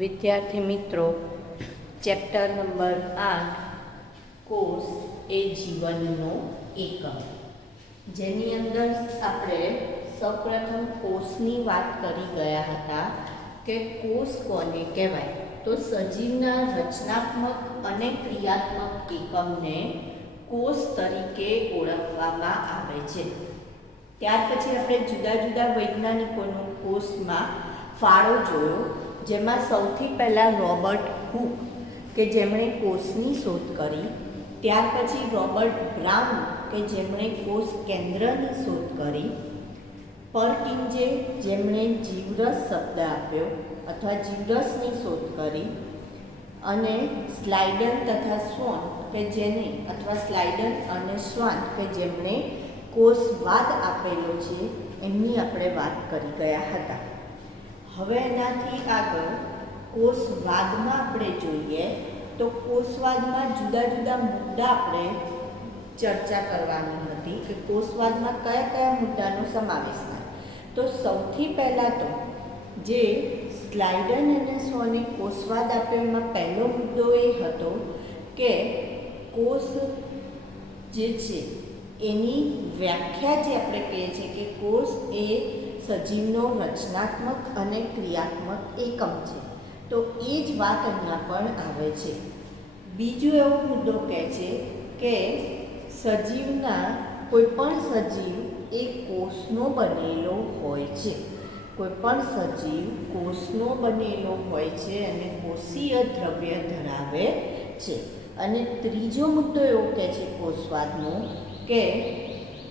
વિદ્યાર્થી મિત્રો, chapter number 8 કોષ એ જીવનનો એકમ, જેની અંદર આપણે સૌપ્રથમ કોષની વાત કરી ગયા હતા કે કોષ કોને કહેવાય. તો સજીવના રચનાત્મક અને ક્રિયાત્મક એકમને કોષ તરીકે ઓળખવામાં આવે છે. ત્યાર પછી આપણે જુદા જુદા વૈજ્ઞાનિકોનો કોષમાં ફાળો જોયો, જેમાં સૌથી પહેલાં રોબર્ટ હુક કે જેમણે કોષની શોધ કરી. ત્યાર પછી રોબર્ટ બ્રાઉન કે જેમણે કોષ કેન્દ્રની શોધ કરી. પરકિંજે જેમણે જીવરસ શબ્દ આપ્યો અથવા જીવરસની શોધ કરી. અને સ્લાઇડન તથા સ્વાન કે જેને અથવા સ્લાઇડન અને સ્વાન કે જેમણે કોષવાદ આપેલો છે, એમની આપણે વાત કરી ગયા હતા. હવે એનાથી આગળ કોષવાદમાં આપણે જોઈએ તો કોષવાદમાં જુદા જુદા મુદ્દા આપણે ચર્ચા કરવાની હતી કે કોષવાદમાં કયા કયા મુદ્દાનો સમાવેશ થાય. તો સૌથી પહેલાં તો જે સ્લાઇડન અને સ્વાને કોષવાદ આપ્યો એમાં પહેલો મુદ્દો એ હતો કે કોષ જે છે એની વ્યાખ્યા જે આપણે કહીએ છીએ કે કોષ એ સજીવનો રચનાત્મક અને ક્રિયાત્મક એકમ છે. તો એ જ વાત અહીંયા પણ આવે છે. બીજો એવો મુદ્દો કહે છે કે સજીવના કોઈ પણ સજીવ એ કોષનો બનેલો હોય છે. કોઈ પણ સજીવ કોષનો બનેલો હોય છે અને કોષીય દ્રવ્ય ધરાવે છે. અને ત્રીજો મુદ્દો એવો કહે છે કોષવાદનો કે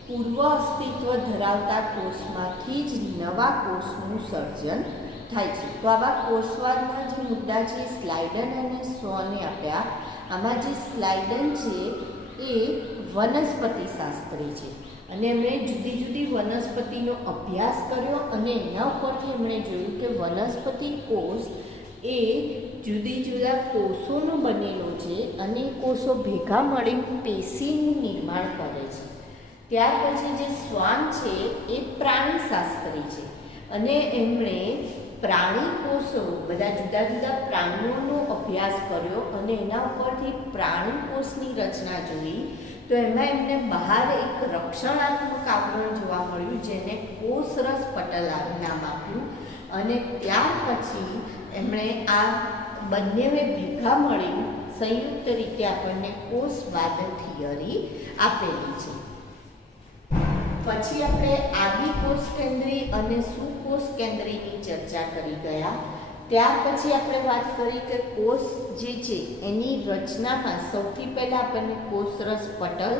પૂર્વ અસ્તિત્વ ધરાવતા કોષમાંથી જ નવા કોષનું સર્જન થાય છે. તો આવા કોષવાદના જે મુદ્દા છે સ્લાઇડન અને સ્વાને આપ્યા. આમાં જે સ્લાઇડન છે એ વનસ્પતિશાસ્ત્રી છે અને એમણે જુદી જુદી વનસ્પતિનો અભ્યાસ કર્યો અને એના ઉપરથી એમણે જોયું કે વનસ્પતિ કોષ એ જુદી જુદા કોષોનો બનેલો છે અને કોષો ભેગા મળીને પેશીનું નિર્માણ કરે છે. ત્યાર પછી જે શ્વાન છે એ પ્રાણીશાસ્ત્રી છે અને એમણે પ્રાણી કોષો બધા જુદા જુદા પ્રાણીઓનો અભ્યાસ કર્યો અને એના ઉપરથી પ્રાણી કોષની રચના જોઈ. તો એમાં એમને બહાર એક રક્ષણાત્મક આવરણ જોવા મળ્યું જેને કોષરસ પટલ નામ આપ્યું. અને ત્યાર પછી એમણે આ બંનેને ભેગા મળી સંયુક્ત રીતે આપણને કોષવાદ થિયરી આપેલી છે. પછી આપણે આદિકોષ કેન્દ્રી અને સુકોષ કેન્દ્રીની ચર્ચા કરી ગયા. ત્યાર પછી આપણે વાત કરી કે કોષ જે છે એની રચનામાં સૌથી પહેલાં આપણને કોષરસ પટલ,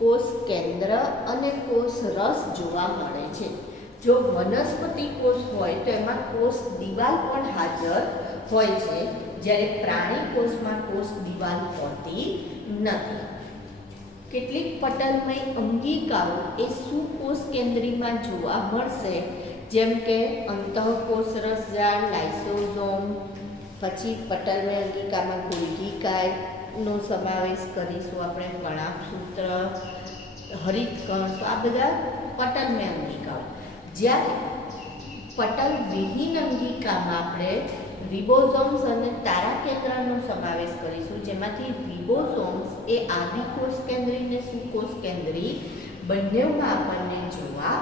કોષ કેન્દ્ર અને કોષરસ જોવા મળે છે. જો વનસ્પતિ કોષ હોય તો એમાં કોષ દિવાલ પણ હાજર હોય છે, જ્યારે પ્રાણી કોષમાં કોષ દિવાલ હોતી નથી. કેટલીક પટલમય અંગિકાઓ એ સુકોષ કેન્દ્રીમાં જોવા મળશે, જેમ કે અંતઃકોષરસ જાળ, લાઇસોઝોમ. પછી પટલમય અંગિકામાં ગોલ્ગીકાયનો સમાવેશ કરીશું આપણે, કણાભસૂત્ર, હરિતકણ. તો આ બધા પટલમય અંગિકાઓ. જ્યારે પટલ વિહીન અંગિકામાં આપણે રિબોઝોમ્સ અને તારા કેન્દ્રનો સમાવેશ કરીશું, જેમાંથી રિબોઝોમ્સ એ આદિકોષ કેન્દ્રી અને સુકોષ કેન્દ્રી બંનેમાં આપણને જોવા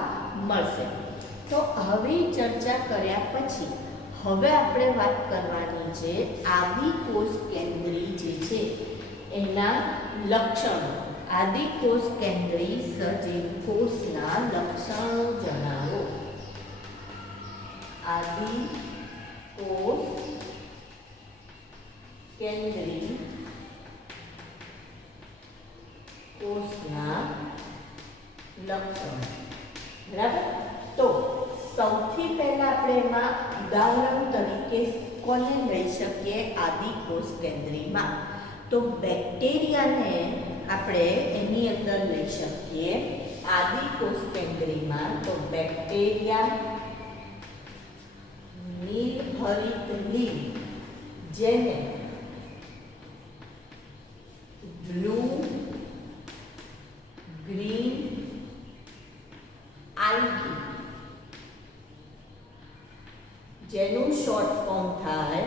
મળશે. તો હવે ચર્ચા કર્યા પછી હવે આપણે વાત કરવાની છે આદિકોષ કેન્દ્રી જે છે એના લક્ષણો. આદિકોષ કેન્દ્રી સજીવ કોષના લક્ષણો જણાવો. આદિકોષ કેન્દ્રી કોષના લક્ષણો. બરાબર. તો સૌથી પહેલા આપણે એમાં ઉદાહરણ તરીકે કોને લઈ શકીએ આદિકોષ કેન્દ્રીમાં? તો બેક્ટેરિયાને આપણે એની અંદર લઈ શકીએ આદિકોષ કેન્દ્રીમાં. તો બેક્ટેરિયા, નીલહરિત લીલ જેને બ્લુ, ગ્રીન આલ્ગી જેનું શોર્ટ ફોર્મ થાય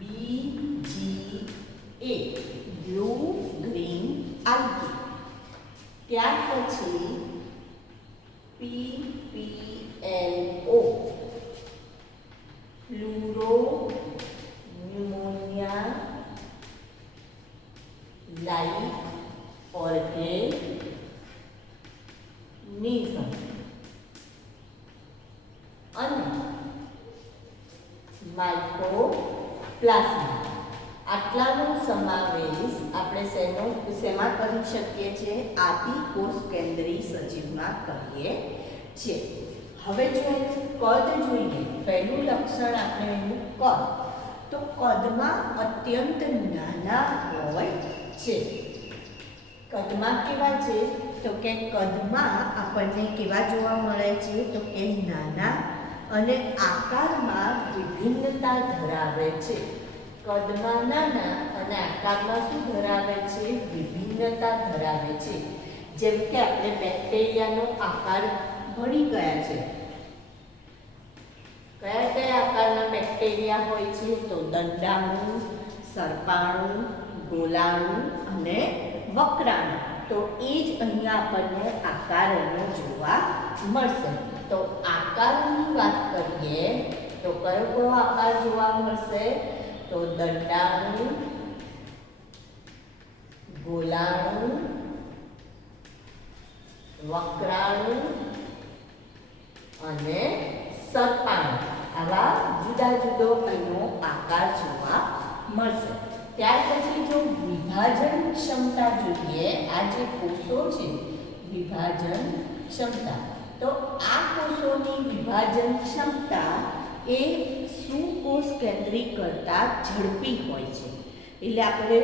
BGA, બ્લુ ગ્રીન આલ્ગી. ત્યાર પછી PPLO, પ્લુરો ન્યુમોનિયા લાઇક ઓર્ગેનિઝમ. અને માઇક્રોપ્લાઝ્મા. આટલાનો સમાવેશ આપણે શેમાં કરી શકીએ છીએ? આદિકોષ કેન્દ્રી સજીવમાં કરીએ છીએ. હવે જો કદ જોઈએ, પહેલું લક્ષણ આપણે એનું કદ. તો કદમાં અત્યંત નાના હોય છે. કદમાં કેવા છે? તો કે કદમાં આપણને કેવા જોવા મળે છે? તો કે નાના અને આકારમાં વિભિન્નતા ધરાવે છે. કદમાં નાના અને આકારમાં શું ધરાવે છે? વિભિન્નતા ધરાવે છે. જેમ કે આપણે બેક્ટેરિયાનો આકાર ભણી ગયા છે. કયા કયા આકારના બેક્ટેરિયા હોય છે? તો દંડાણુ, સર્પાણુ, ગોલાણુ અને વક્રાણુ. તો એ જ અહીંયા આપણને આકારનો જોવા મળશે. તો આકારની વાત કરીએ તો કયો કયો આકાર જોવા મળશે? તો દંડાણુ, ગોલાણુ, વક્રાણુ અને સર્પાણુ. આવા જુદા જુદો એનો આકાર જોવા મળશે. ત્યાર પછી જો વિભાજન ક્ષમતા જોઈએ, આ જે કોષો છે વિભાજન ક્ષમતા, તો આ કોષોની વિભાજન ક્ષમતા એ સુકોષ કેન્દ્રી કરતાં ઝડપી હોય છે. એટલે આપણે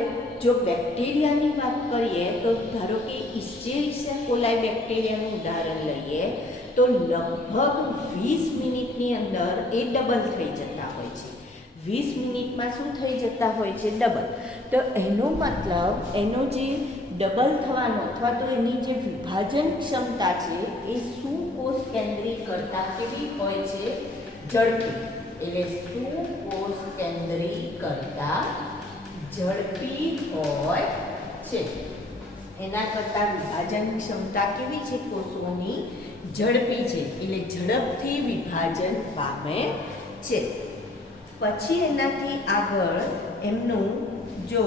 જો બેક્ટેરિયાની વાત કરીએ તો ધારો કે ઇસ્ચેરિસિયા કોલાઈ બેક્ટેરિયાનું ઉદાહરણ લઈએ તો લગભગ 20 મિનિટની અંદર એ ડબલ થઈ જતા હોય છે. 20 મિનિટમાં શું થઈ જતા હોય છે? ડબલ. તો એનો મતલબ એનો જે ડબલ થવાનો અથવા તો એની જે વિભાજન ક્ષમતા છે એ સુકોષ કેન્દ્રી કરતાં કેવી હોય છે? ઝડપી. એટલે સુકોષ કેન્દ્રી કરતાં ઝડપી હોય છે. એના કરતાં વિભાજન ક્ષમતા કેવી છે? કોષોની ઝડપી છે. એટલે ઝડપથી વિભાજન પામે છે. પછી એનાથી આગળ એમનું જો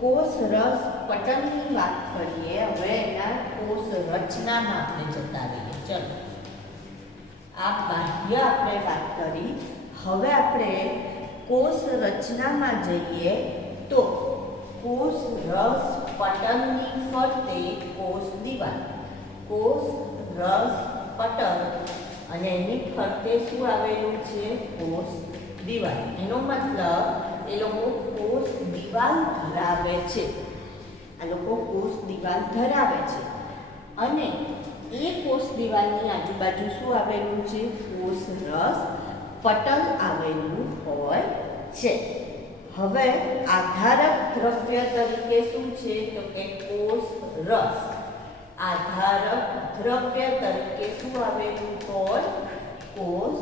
કોષ રસ પટલની વાત કરીએ, હવે એના કોષ રચનામાં આપણે જતા રહીએ. ચલો, આ બાહ્ય આપણે વાત કરી. હવે આપણે કોષ રચનામાં જઈએ તો કોષ રસ પટલની ફરતે કોષ દિવાલ, કોષ રસ પટલ અને એની ફરતે શું આવેલું છે? કોષ દિવાલ. એનો મતલબ એ લોકો કોષ દિવાલ ધરાવે છે. આ લોકો કોષ દિવાલ ધરાવે છે અને એ કોષ દિવાલની આજુબાજુ શું આવેલું છે? કોષ રસ પટલ આવેલું હોય છે. હવે આધારક દ્રવ્ય તરીકે શું છે? તો કે કોષ રસ. આધારક દ્રવ્ય તરીકે શું આવેલું હોય? કોષ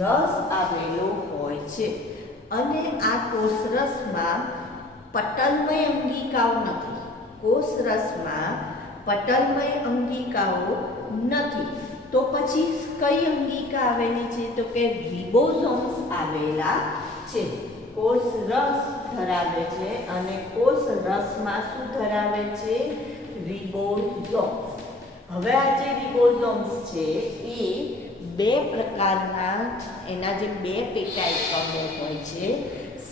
રસ આવેલો હોય છે. અને આ કોષ રસમાં પટલમય અંગિકાઓ નથી. કોષ રસમાં પટલમય અંગિકાઓ નથી. તો પછી કઈ અંગિકા આવેલી છે? તો કે રિબોઝોમ્સ આવેલા છે. કોષ રસ ધરાવે છે અને કોષ રસમાં શું ધરાવે છે? રિબોઝોમ્સ. હવે આ જે રિબોઝોમ્સ છે એ બે પ્રકારના, એના જે બે પેટા એકમો હોય છે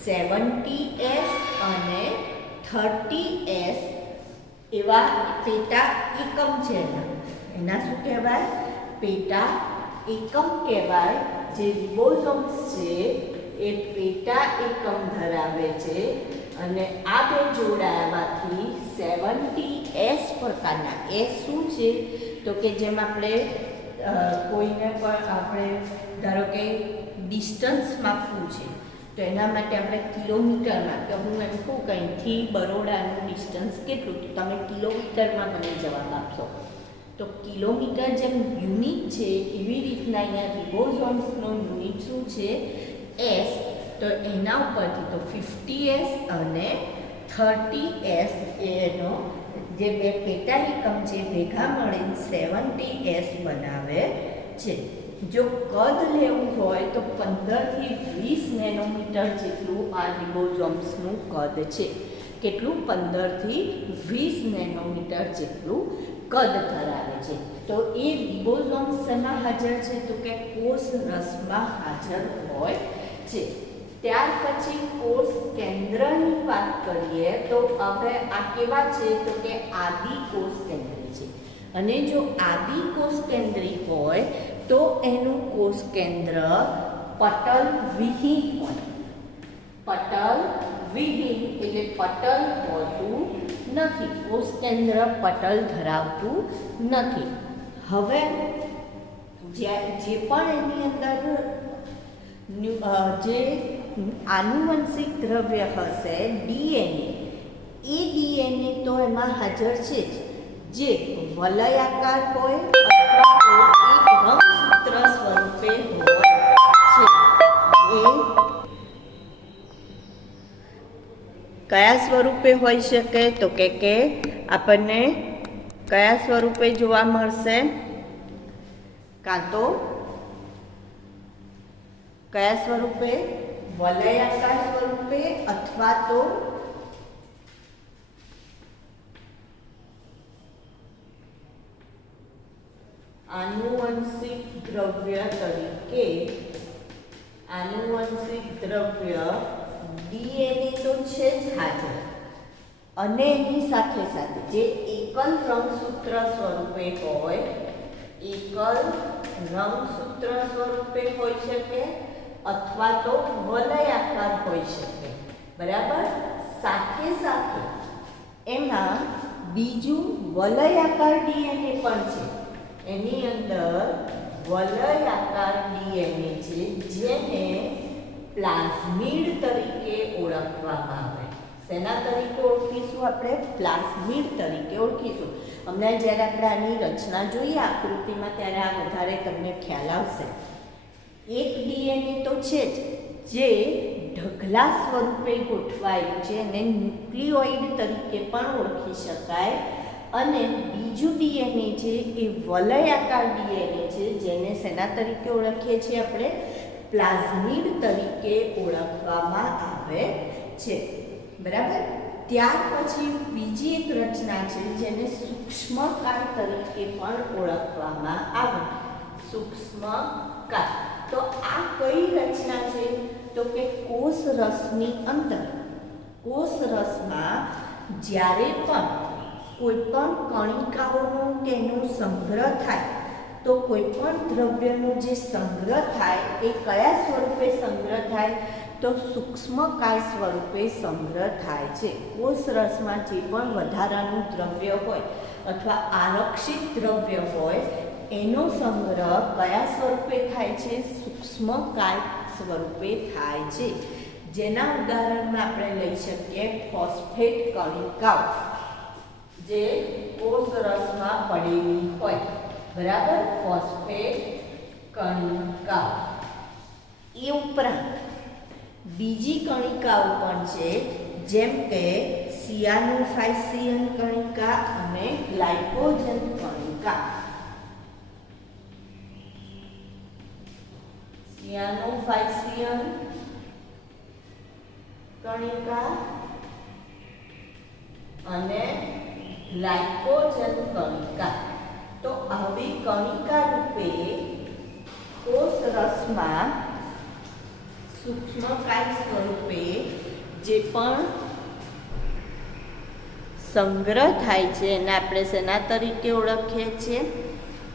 70S અને 30S એવા પેટા એકમ છે. એના શું કહેવાય? પેટા એકમ કહેવાય. જે રિબોઝોમ્સ છે એ પેટા એકમ ધરાવે છે અને આ બે જોડાયામાંથી 70S પ્રકારના. S શું છે? તો કે જેમ આપણે કોઈને પણ આપણે ધારો કે ડિસ્ટન્સ માપવું છે તો એના માટે આપણે કિલોમીટરમાં, કે હું એમ કહું કે અહીંથી બરોડાનું ડિસ્ટન્સ કેટલું, તો તમે કિલોમીટરમાં મને જવાબ આપશો. તો કિલોમીટર જેમ યુનિટ છે એવી રીતના અહીંયા રિબોઝોમ્સનો યુનિટ શું છે? એસ. તો એના ઉપરથી તો 50s અને 30s એનો જે બે પેટા એકમ છે ભેગા મળીને 70s બનાવે છે. જો કદ લેવું હોય તો 15 થી 20 નેનોમીટર જેટલું આ રિબોઝોમ્સનું કદ છે. કેટલું? 15 થી 20 નેનોમીટર જેટલું કદ ધરાવે છે. તો એ રિબોઝોમ્સ શેમાં હાજર છે? તો કે કોષ રસમાં હાજર હોય છે. ત્યાર પછી કોષ કેન્દ્રની વાત કરીએ તો હવે આ કેવા છે? તો કે આદિ કોષ કેન્દ્રી છે. અને જો આદિ કોષ કેન્દ્રી હોય તો એનું કોષ કેન્દ્ર પટલ વિહીન હોય. પટલ વિહીન એટલે પટલ હોતું નથી. કોષ કેન્દ્ર પટલ ધરાવતું નથી. હવે જે પણ એની અંદર જે આનુવંશિક દ્રવ્ય હશે ડીએનએ, એ ડીએનએ તો એમાં હાજર છે જ, જે વલયાકાર હોય અથવા તો એક રંગસૂત્ર સ્વરૂપે હોય છે. એ કયા સ્વરૂપે હોઈ શકે? તો કે આપણને કયા સ્વરૂપે જોવા મળશે? કાં તો કયા સ્વરૂપે? વલયાકાર સ્વરૂપે અથવા તો આનુવંશિક દ્રવ્ય તરીકે. આનુવંશિક દ્રવ્ય ડીએનએ તો છે જ હાજર, અને એની સાથે સાથે જે એકલ રંગસૂત્ર સ્વરૂપે હોય, એકલ રંગસૂત્ર સ્વરૂપે હોઈ શકે અથવા તો વલયાકાર હોઈ શકે. બરાબર. સાથે સાથે એમાં બીજું વલયાકાર ડીએનએ પણ છે. એની અંદર વલયાકાર ડીએનએ છે, જેને પ્લાઝમિડ તરીકે ઓળખવામાં આવે. શેના તરીકે ઓળખીશું આપણે? પ્લાઝમિડ તરીકે ઓળખીશું. હમણાં જ્યારે આપણે આની રચના જોઈએ આકૃતિમાં ત્યારે આ વધારે તમને ખ્યાલ આવશે. એક ડીએનએ તો છે જ, જે ઢગલા સ્વરૂપે ગોઠવાયેલું છે, અને ન્યુક્લિયોઇડ તરીકે પણ ઓળખી શકાય. અને બીજું ડીએનએ છે એ વલયાકાર ડીએનએ છે, જેને શેના તરીકે ઓળખીએ છીએ આપણે? પ્લાઝમિડ તરીકે ઓળખવામાં આવે છે. બરાબર. ત્યાર પછી બીજી એક રચના છે જેને સૂક્ષ્મકાય તરીકે પણ ઓળખવામાં આવે. સૂક્ષ્મકાય. તો આ કઈ રચના છે? તો કે કોષ રસની અંદર, કોષ રસમાં જ્યારે પણ કોઈ પણ કણિકાઓનો કે એનો સંગ્રહ થાય, તો કોઈ પણ દ્રવ્યનો જે સંગ્રહ થાય એ કયા સ્વરૂપે સંગ્રહ થાય? તો સૂક્ષ્મકાય સ્વરૂપે સંગ્રહ થાય છે. કોષ રસમાં જે પણ વધારાનું દ્રવ્ય હોય અથવા આરક્ષિત દ્રવ્ય હોય એનો સંગ્રહ કયા સ્વરૂપે થાય છે? સૂક્ષ્મકાય સ્વરૂપે થાય છે. જેના ઉદાહરણમાં આપણે લઈ શકીએ ફોસ્ફેટ કણિકાઓ, જે કોષ રસમાં પડેલી હોય. બરાબર. ફોસ્ફેટ કણિકાઓ. એ ઉપરાંત બીજી કણિકાઓ પણ છે, જેમ કે સિયાનોફાઇસિયન કણિકા અને ગ્લાયકોજન કણિકા. સિયાનોફાઇસિયન કણિકા અને ગ્લાયકોજન કણિકા. તો આવી કણિકા રૂપે કોષ રસમાં સૂક્ષ્મકાય સ્વરૂપે જે પણ સંગ્રહ થાય છે એને આપણે શેના તરીકે ઓળખીએ છીએ?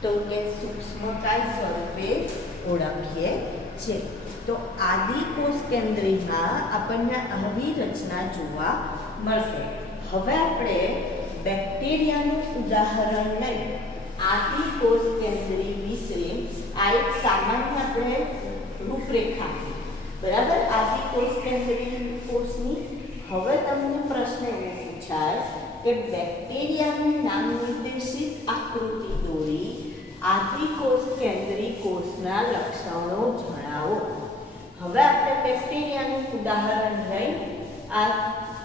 તો કે સૂક્ષ્મકાય સ્વરૂપે ઓળખીએ છીએ. તો આદિ કોષ કેન્દ્રીમાં આપણને આવી રચના જોવા મળશે. હવે આપણે બેક્ટેરિયાનું ઉદાહરણ લઈ આદિ કોષ કેન્દ્રી વિશે આ એક સામાન્ય આપણે રૂપરેખા. બરાબર. આદિ કોષ કેન્દ્રી કોષની. હવે તમને પ્રશ્ન એવો પૂછાય કે બેક્ટેરિયાનું નામ નિર્દેશિત આકૃતિ દોરી આદિકોષ કેન્દ્રી કોષના લક્ષણો જણાવો. હવે આપણે બેક્ટેરિયાનું ઉદાહરણ લઈ આ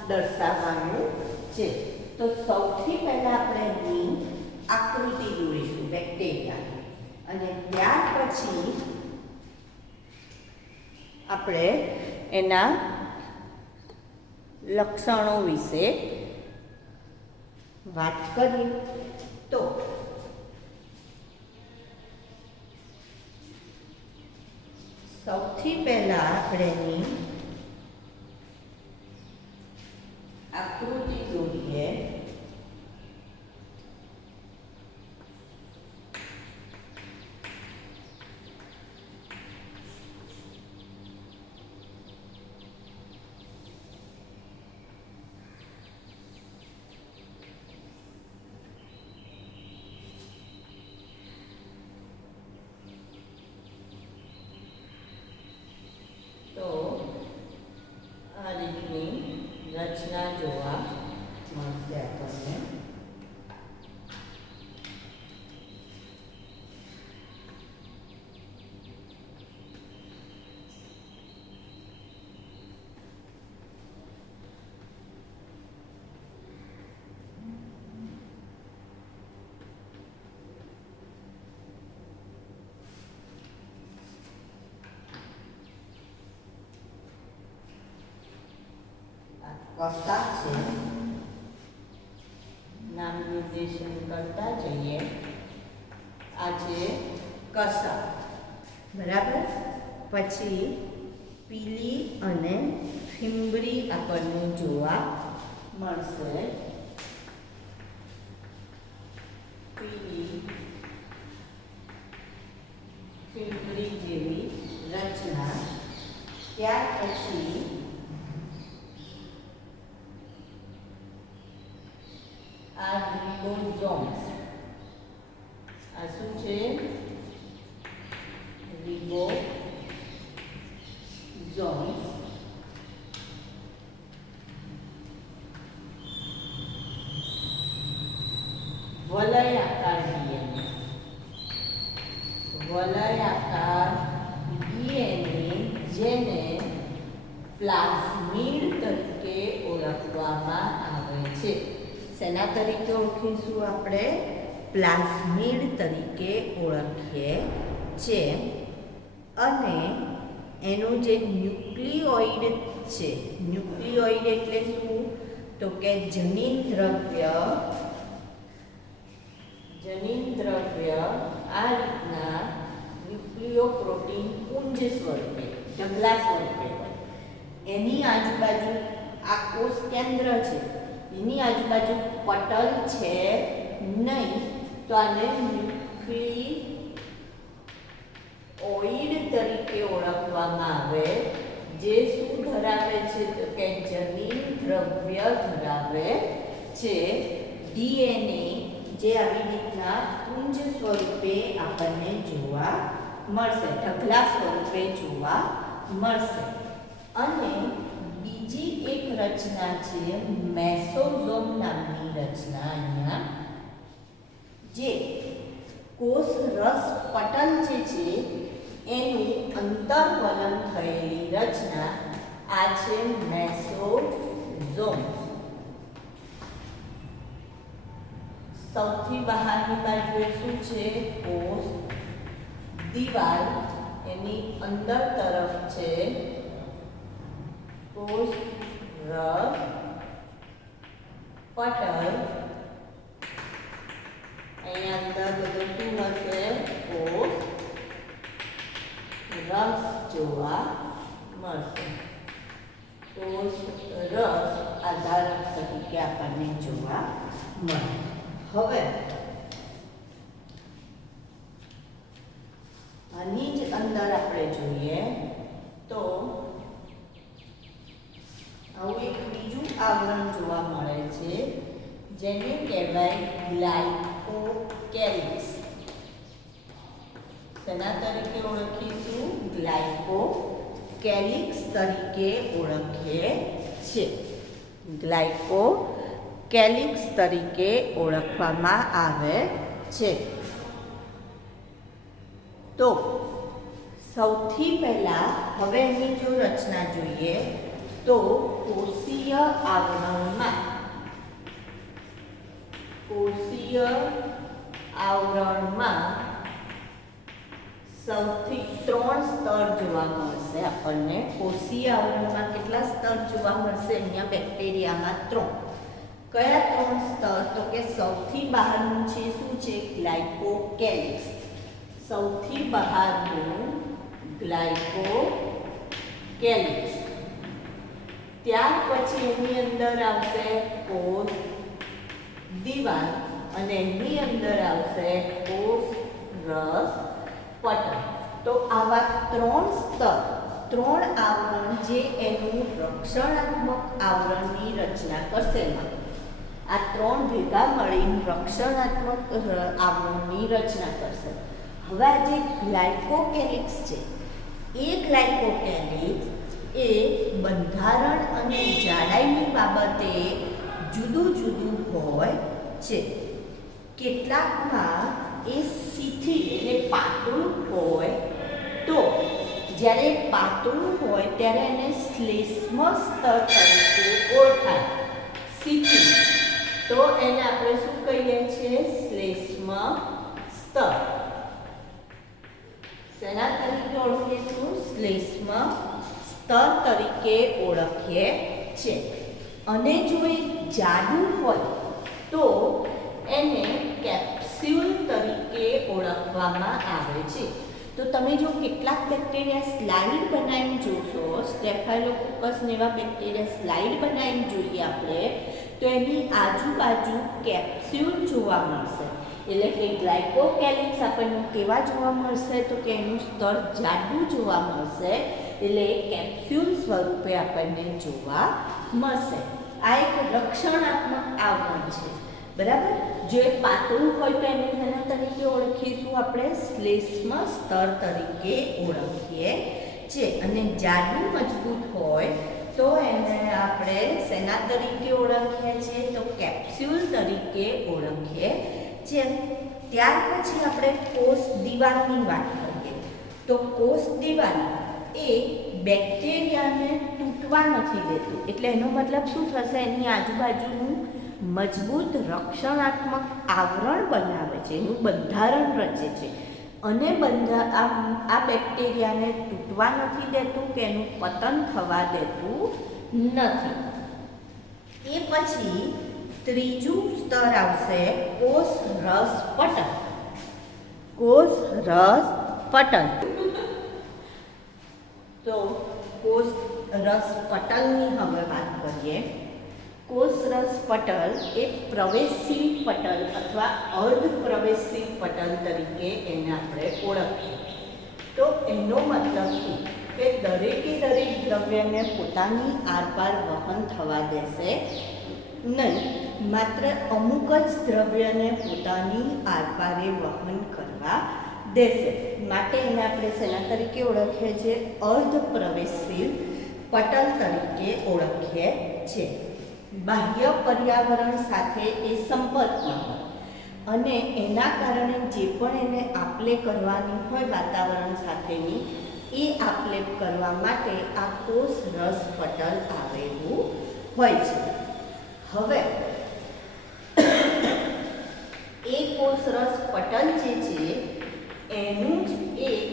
દર્શાવવાનું છે. તો સૌથી પહેલા આપણે એની આકૃતિ દોરીશું બેક્ટેરિયાની, અને ત્યાર પછી આપણે એના લક્ષણો વિશે વાત કરીએ. તો સૌથી પહેલા આપણે એની આકૃતિ દોરીએ. તો આ રીતની રચના જોવા મળશે આપણને. કસા છે, નામ નિર્દેશન કરતા જઈએ. આ છે કસા, બરાબર. પછી પીલી અને ફીંબરી આપણને જોવા મળશે. પીલી ફીંબરી જેવી રચના. ત્યાર પછી આ રિબોઝોમ્સ. આ શું છે? રિબોઝોમ્સ. વલયાકાર ડીએનએ. વલયાકાર ડીએનએ જેને પ્લાઝમિડ તરીકે ઓળખવામાં આવે છે. શેના તરીકે ઓળખીશું આપણે? પ્લાઝમિડ તરીકે ઓળખીએ છે. અને એનું જે ન્યુક્લિયોઇડ છે, ન્યુક્લિયોઇડ એટલે શું? તો કે જનીન દ્રવ્ય. જનીન દ્રવ્ય આ રીતના ન્યુક્લિયોપ્રોટીન પુંજ સ્વરૂપે, ઢગલા સ્વરૂપે હોય. એની આજુબાજુ આ કોષ કેન્દ્ર છે, એની આજુબાજુ પટલ છે નહીં, તો આને ન્યુક્લિયોઇડ તરીકે ઓળખવામાં આવે. જે શું ધરાવે છે? તો કે જનીન દ્રવ્ય ધરાવે છે. ડીએનએ જે આવી રીતના પુંજ સ્વરૂપે આપણને જોવા મળશે, ઢગલા સ્વરૂપે જોવા મળશે. અને બીજી એક રચના છે મેસોઝોમ નામની રચના. અહીંયા જે કોષ રસ પટલ જે છે એનું અંતર્વલન થયેલી રચના. આ છે મેસોઝોમ. સૌથી બહારની બાજુએ શું છે? કોષ દિવાલ. એની અંદર તરફ છે કોષ રસ પટલ. અહીંયા અંદર બધું શું હશે? કોષ રસ જોવા મળશે. કોષ રસ આધારક તરીકે આપણને જોવા મળે. હવે આની જ અંદર આપણે જોઈએ તો આવું એક બીજું આવરણ જોવા મળે છે, જેને કહેવાય ગ્લાયકોકેલિક્સ. શેના તરીકે ઓળખીશું? ગ્લાયકોકેલિક્સ તરીકે ઓળખીએ છે. ગ્લાયકોકેલિક્સ કેલિક્સ તરીકે ઓળખવામાં આવે છે. તો સૌથી પહેલાં હવે એની જો રચના જોઈએ તો કોષીય આવરણમાં સૌથી 3 સ્તર જોવા મળશે આપણને. કોષીય આવરણમાં કેટલા સ્તર જોવા મળશે? અહીંયા બેક્ટેરિયામાં 3. કયા 3 સ્તર? તો કે સૌથી બહારનું છે શું છે? ગ્લાયકોકેલિક્સ. સૌથી બહારનું ગ્લાયકોકેલિક્સ. ત્યાર પછી એની અંદર આવશે કોષ દિવાલ અને એની અંદર આવશે કોષ રસ પટલ. તો આવા 3 સ્તર, 3 આવરણ જે એનું રક્ષણાત્મક આવરણની રચના કરશે. આ 3 ભેગા મળીને રક્ષણાત્મક આવરણની રચના કરશે. હવે આ જે ગ્લાયકોકેલિક્સ છે એ ગ્લાયકોકેલિક્સ એ બંધારણ અને જાડાઈની બાબતે જુદું જુદું હોય છે. કેટલાકમાં એ શિથિલ એટલે પાતળું હોય, તો જ્યારે પાતળું હોય ત્યારે એને શ્લેષ્મ સ્તર તરીકે ઓળખાય. શિથિલ તો એને આપણે શું કહીએ છીએ? શ્લેષ્મ સ્તર. શેના તરીકે ઓળખીશું? શ્લેષ્મ સ્તર તરીકે ઓળખીએ છે. અને જો એ જાડું હોય તો એને કેપ્સ્યુલ તરીકે ઓળખવામાં આવે છે. તો તમે જો કેટલાક બેક્ટેરિયા સ્લાઇડ બનાવીને જોશો, સ્ટેફાઇલોકોકસ ને એવા બેક્ટેરિયા સ્લાઇડ બનાવીને જોઈએ આપણે, તો એની આજુબાજુ કેપ્સ્યુલ જોવા મળશે. એટલે કે ગ્લાયકોકેલિક્સ આપણને કેવા જોવા મળશે? તો કે એનું સ્તર જાડું જોવા મળશે. એટલે કેપ્સ્યુલ સ્વરૂપે આપણને જોવા મળશે. આ એક રક્ષણાત્મક આવરણ છે. બરાબર. જો એ પાતળું હોય તો એને શેના તરીકે ઓળખીશું? આપણે શ્લેષ્મ સ્તર તરીકે ઓળખીએ છે. અને જાડું મજબૂત હોય તો એને આપણે શેના તરીકે ઓળખીએ છીએ? તો કેપ્સ્યુલ તરીકે ઓળખીએ છે. ત્યાર પછી આપણે કોષ દિવાલની વાત કરીએ તો કોષ દિવાલ એ બેક્ટેરિયાને તૂટવા નથી દેતું. એટલે એનો મતલબ શું થશે? એની આજુબાજુનું મજબૂત રક્ષણાત્મક આવરણ બનાવે છે, એનું બંધારણ રચે છે. અને આ બેક્ટેરિયાને તૂટવા નથી દેતું કે એનું પતન થવા દેતું નથી. એ પછી ત્રીજું સ્તર આવશે કોષ રસ પટલ. કોષ રસ પટલ. તો કોષ રસ પટલની હવે વાત કરીએ. કોષ રસ પટલ એ પ્રવેશશીલ પટલ અથવા અર્ધ પ્રવેશશીલ પટલ તરીકે એને આપણે ઓળખીએ. તો એનો મતલબ શું? કે દરેકે દરેક દ્રવ્યને પોતાની આરપાર વહન થવા દેશે નહીં. માત્ર અમુક જ દ્રવ્યને પોતાની આરપારે વહન કરવા દેશે. માટે એને આપણે શેના તરીકે ઓળખીએ છીએ? અર્ધ પ્રવેશશીલ પટલ તરીકે ઓળખીએ છીએ. બાહ્ય પર્યાવરણ સાથે એ સંપર્કમાં હોય અને એના કારણે જે પણ એને આપલે કરવાની હોય વાતાવરણ સાથેની, એ આપલે કરવા માટે આ કોષ રસ પટલ આવેલું હોય છે. હવે એ કોષ રસ પટલ જે છે એનું જ એક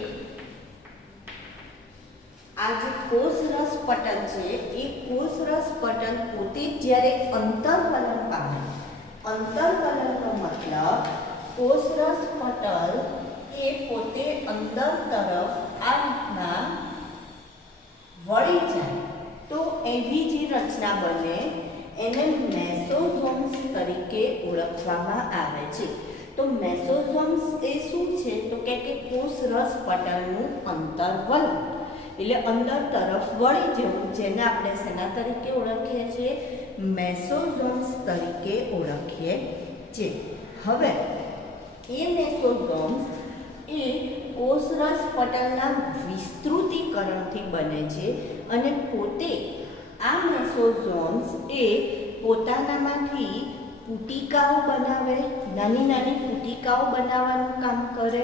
આ જે કોષ રસ પટલ છે એ કોષ રસ પટલ પોતે જ્યારે અંતર્વલન પામે, અંતર્વલનનો મતલબ કોષ રસ પટલ એ પોતે અંદર તરફ આ રીતના વળી જાય તો એવી જે રચના બને એને મેસોઝોમ્સ તરીકે ઓળખવામાં આવે છે. તો મેસોઝોમ્સ એ શું છે? તો કે કોષ રસ પટલનું અંતર્વલન એટલે અંદર તરફ વળી જવું, જેને આપણે શેના તરીકે ઓળખીએ છીએ? મેસોઝોમ્સ તરીકે ઓળખીએ છીએ. હવે એ મેસોઝોમ્સ એ કોષરસ પટલના વિસ્તૃતીકરણથી બને છે અને પોતે આ મેસોઝોમ્સ એ પોતાનામાંથી પુટિકાઓ બનાવે, નાની નાની પુટિકાઓ બનાવવાનું કામ કરે,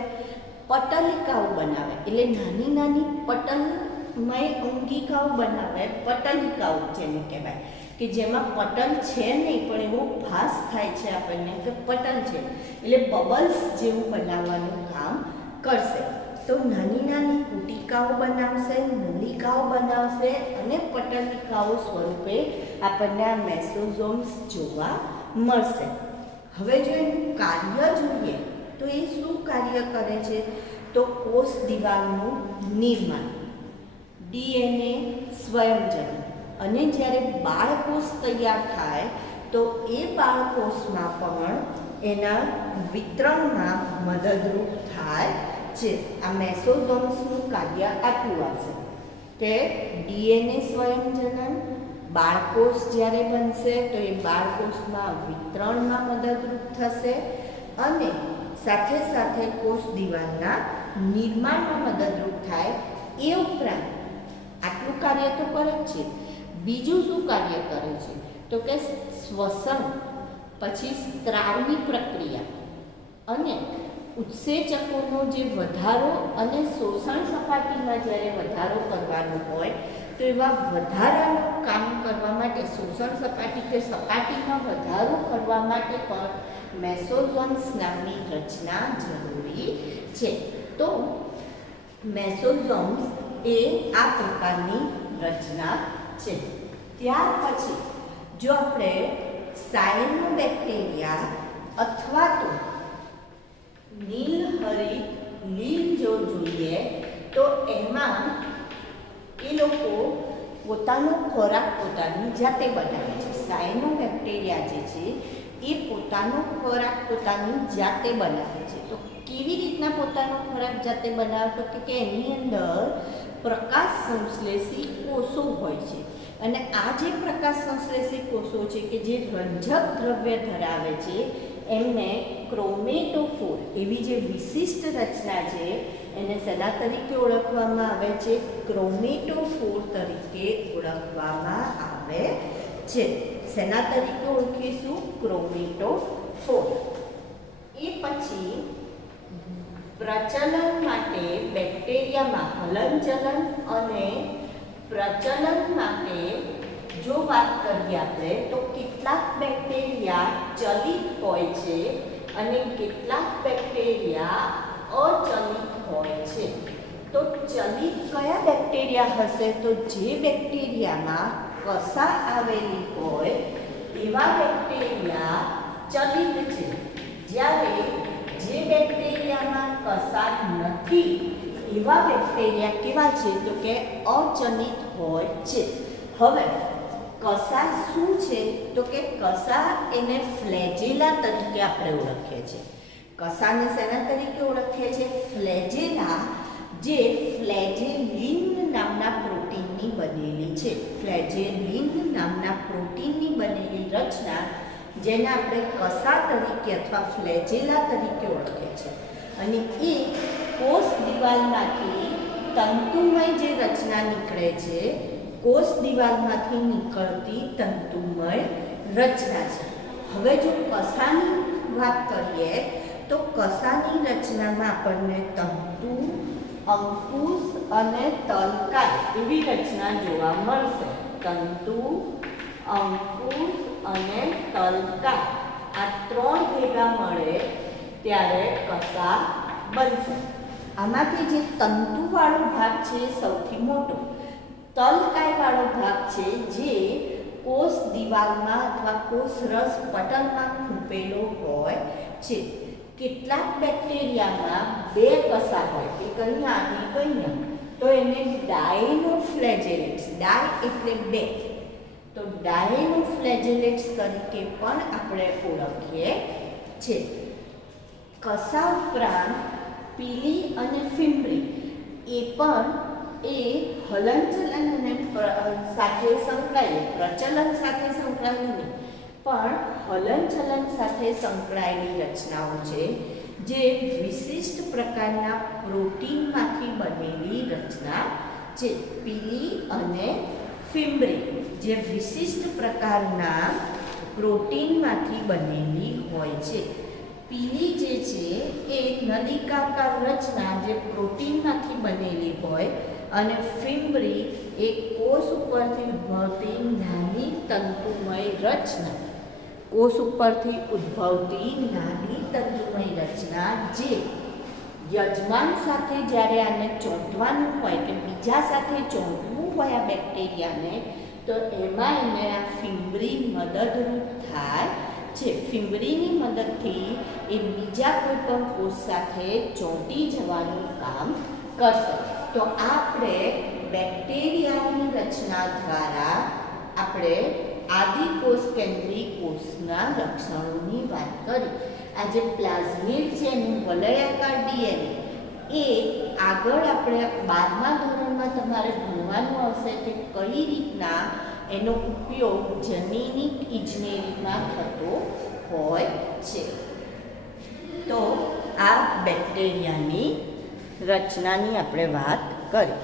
પટલિકાઓ બનાવે એટલે નાની નાની પટલમય અંગિકાઓ બનાવે, પટલિકાઓ જેને કહેવાય કે જેમાં પટલ છે નહીં પણ એવો ભાસ થાય છે આપણને કે પટલ છે એટલે બબલ્સ જેવું બનાવવાનું કામ કરશે. તો નાની નાની પુટિકાઓ બનાવશે, નલિકાઓ બનાવશે અને પટલિકાઓ સ્વરૂપે આપણને આ મેસોઝોમ્સ જોવા મળશે. હવે જો એનું કાર્ય જોઈએ તો એ શું કાર્ય કરે છે? તો કોષ દિવાલનું નિર્માણ, ડીએનએ સ્વયંજનન અને જ્યારે બાળકોષ તૈયાર થાય તો એ બાળકોષમાં પણ એના વિતરણમાં મદદરૂપ થાય છે. આ મેસોઝોમ્સનું કાર્ય આટલું આવશે કે ડીએનએ સ્વયંજનન, બાળકોષ જ્યારે બનશે તો એ બાળકોષમાં વિતરણમાં મદદરૂપ થશે અને સાથે સાથે કોષ દિવાલના નિર્માણમાં મદદરૂપ થાય. એ ઉપરાંત આટલું કાર્ય તો કરે જ છે, બીજું શું કાર્ય કરે છે? તો કે શ્વસન, પછી સ્ત્રાવની પ્રક્રિયા અને ઉત્સેચકોનો જે વધારો અને શોષણ સપાટીમાં જ્યારે વધારો કરવાનો હોય તો એવા વધારાનું કામ કરવા માટે, શોષણ સપાટી કે સપાટીમાં વધારો કરવા માટે પણ મેસોઝોમ્સ નામની રચના જરૂરી છે. તો મેસોઝોમ્સ એ આ પ્રકારની રચના છે. ત્યાર પછી જો આપણે સાયનોબેક્ટેરિયા અથવા તો નીલહરિત લીલ જો જોઈએ તો એમાં એ લોકો પોતાનો ખોરાક પોતાની જાતે બનાવે છે. સાયનોબેક્ટેરિયા જે છે એ પોતાનો ખોરાક પોતાની જાતે બનાવે છે. તો કેવી રીતના પોતાનો ખોરાક જાતે બનાવે? તો કે એની અંદર પ્રકાશ સંશ્લેષી કોષો હોય છે અને આ જે પ્રકાશ સંશ્લેષી કોષો છે કે જે રંજક દ્રવ્ય ધરાવે છે એમને ક્રોમેટોફોર એવી જે વિશિષ્ટ રચના છે એને શેના તરીકે ઓળખવામાં આવે છે? ક્રોમેટોફોર તરીકે ઓળખવામાં આવે છે. શેના તરીકે ઓળખીશું? ક્રોમેટોફોર. એ પછી પ્રચલન માટે બેક્ટેરિયામાં હલનચલન અને પ્રચલન માટે જો વાત કરીએ આપણે તો કેટલાક બેક્ટેરિયા ચલિત હોય છે અને કેટલાક બેક્ટેરિયા અચલિત હોય છે. તો ચલિત કયા બેક્ટેરિયા હશે? તો જે બેક્ટેરિયામાં કસા આવેલી હોય એવા બેક્ટેરિયા ચલિત છે, જ્યારે જે બેક્ટેરિયામાં કસા નથી એવા બેક્ટેરિયા કેવા છે? તો કે અચલિત હોય છે. હવે કસા શું છે? તો કે કસા એને ફ્લેજેલા તરીકે આપણે ઓળખીએ છીએ. કસાને શેના તરીકે ઓળખીએ છીએ? ફ્લેજેલા, જે ફ્લેજેલિન નામના પ્રોટીનની બનેલી છે. ફ્લેજેલિન નામના પ્રોટીનની બનેલી રચના જેને આપણે કસા તરીકે અથવા ફ્લેજેલા તરીકે ઓળખીએ છીએ અને એ કોષ દિવાલમાંથી તંતુમય જે રચના નીકળે છે, કોષ દિવાલમાંથી નીકળતી તંતુમય રચના છે. હવે જો કસાની વાત કરીએ તો કસાની રચનામાં આપણને તંતુ, અંકુશ અને તલકાય એવી રચના જોવા મળશે. તંતુ, અંકુશ અને તલકાય આ ત્રણ ભેગા મળે ત્યારે કસા બનશે. આમાંથી જે તંતુવાળો ભાગ છે એ સૌથી મોટો, તલકાયવાળો ભાગ છે જે કોષ દિવાલમાં અથવા કોષ રસ પટલમાં ખૂંપેલો હોય છે. કેટલાક બેક્ટેરિયામાં બે કસા હોય, એક અહીંયા અને એક અહીંયા, તો એને ડાયનોફ્લેજેલેટ્સ, ડાય એટલે બે, તો ડાયનોફ્લેજેલેટ્સ તરીકે પણ આપણે ઓળખીએ છીએ. કસા ઉપરાંત પીલી અને ફિમ્બરી એ પણ એ હલનચલન અને સાથે સંકળાયેલી, પ્રચલન સાથે સંકળાયેલી નહીં પણ હલનચલન સાથે સંકળાયેલી રચનાઓ છે જે વિશિષ્ટ પ્રકારના પ્રોટીનમાંથી બનેલી રચના છે. પીલી અને ફિમ્બરી જે વિશિષ્ટ પ્રકારના પ્રોટીનમાંથી બનેલી હોય છે. પીલી જે છે એ નલિકાકાર રચના જે પ્રોટીનમાંથી બનેલી હોય અને ફિમ્બ્રી એ કોષ ઉપરથી ઉદ્ભવતી નાની તંતુમય રચના, કોષ ઉપરથી ઉદ્ભવતી નાની તંતુમય રચના જે યજમાન સાથે જ્યારે આને ચોંટવાનું હોય કે બીજા સાથે ચોંટવું હોય આ બેક્ટેરિયાને, તો એમાં એને આ ફિમ્બ્રી મદદરૂપ થાય છે. ફિમ્બ્રીની મદદથી એ બીજા કોઈ પણ કોષ સાથે ચોંટી જવાનું કામ કરશે. તો આપણે બેક્ટેરિયાની રચના દ્વારા આપણે આદિકોષ કેન્દ્રી કોષના લક્ષણોની વાત કરી. આ જે પ્લાઝમિડ છે એનું વલયાકાર ડીએનએ એ આગળ આપણે 12મા ધોરણમાં તમારે ભણવાનું આવશે કે કઈ રીતના એનો ઉપયોગ જનીનિક ઇજનેરીમાં થતો હોય છે. તો આ બેક્ટેરિયાની રચનાની આપણે વાત કરી.